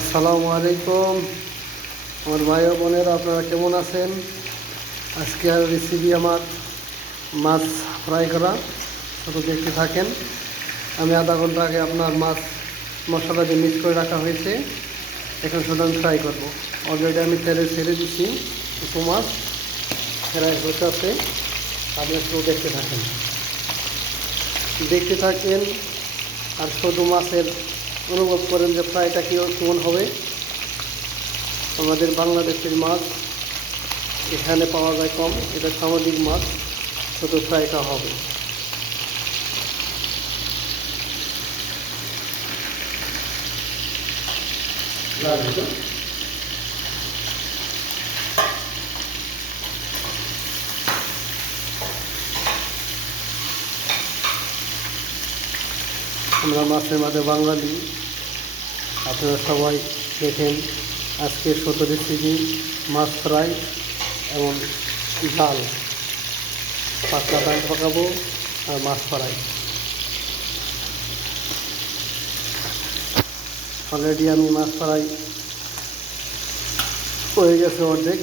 আসসালামু আলাইকুম আমার ভাই ও বোনেরা, আপনারা কেমন আছেন? আজকে আর রেসিপি আমার মাছ ফ্রাই করা, শুধু দেখতে থাকেন। আমি আধা ঘন্টা আগে আপনার মাছ মশলা দিয়ে মিক্স করে রাখা হয়েছে, এখন শুধু আমি ফ্রাই করবো। অলরেডি আমি তেলে ছেড়ে দিচ্ছি কিছু মাছ ফ্রাই হতে আছে, আপনি একটু দেখতে থাকেন আর শুধু মাছের অনুভব করেন যে ফ্রাইটা কেমন হবে। আমাদের বাংলাদেশের মাছ এখানে পাওয়া যায় কম, এটা সামুদ্রিক মাছ, শুধু ফ্রাইটা হবে। আমরা মাছের মাঝে বাঙালি, আপনারা সবাই দেখেন আজকে শুধু রেসিপি মাছ ফ্রাই এবং ডাল, পাতলা ডাল পাকাবো আর মাছ ফ্রাই। অলরেডি আমি মাছ ফ্রাই হয়ে গেছে অর্ধেক,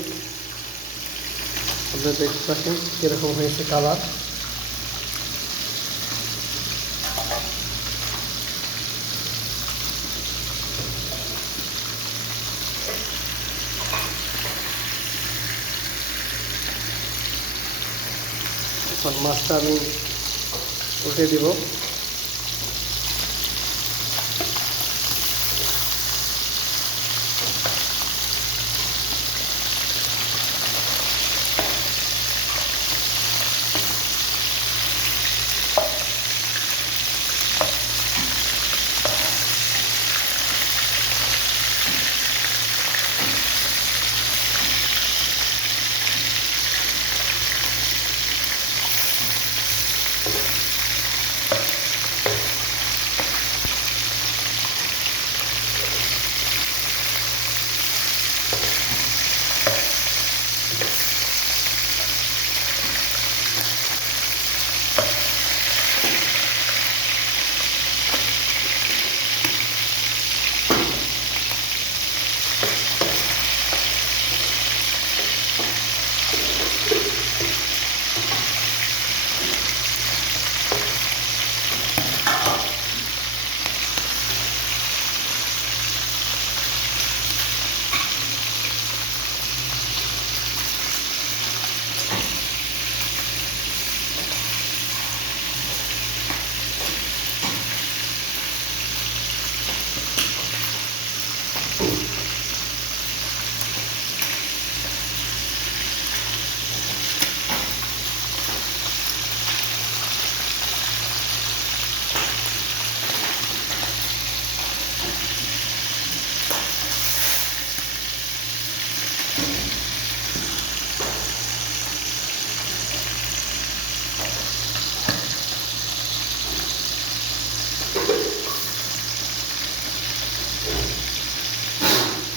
আপনারা দেখতে থাকেন কীরকম হয়েছে কালার। এখন মাছটা আমি উঠে দিব।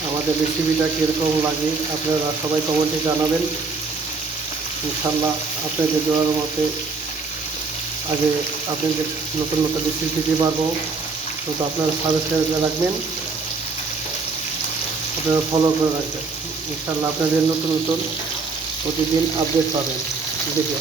আমাদের রেসিপিটা কীরকম লাগে আপনারা সবাই কমেন্টে জানাবেন। ইনশাল্লাহ আপনাদের দেওয়ার মতে আগে আপনাদের নতুন নতুন রেসিপি দিতে পারবো, তো আপনারা সাবস্ক্রাইব করে রাখবেন, আপনারা ফলো করে রাখবেন। ইনশাল্লাহ আপনাদের নতুন নতুন প্রতিদিন আপডেট পাবেন ভিডিও।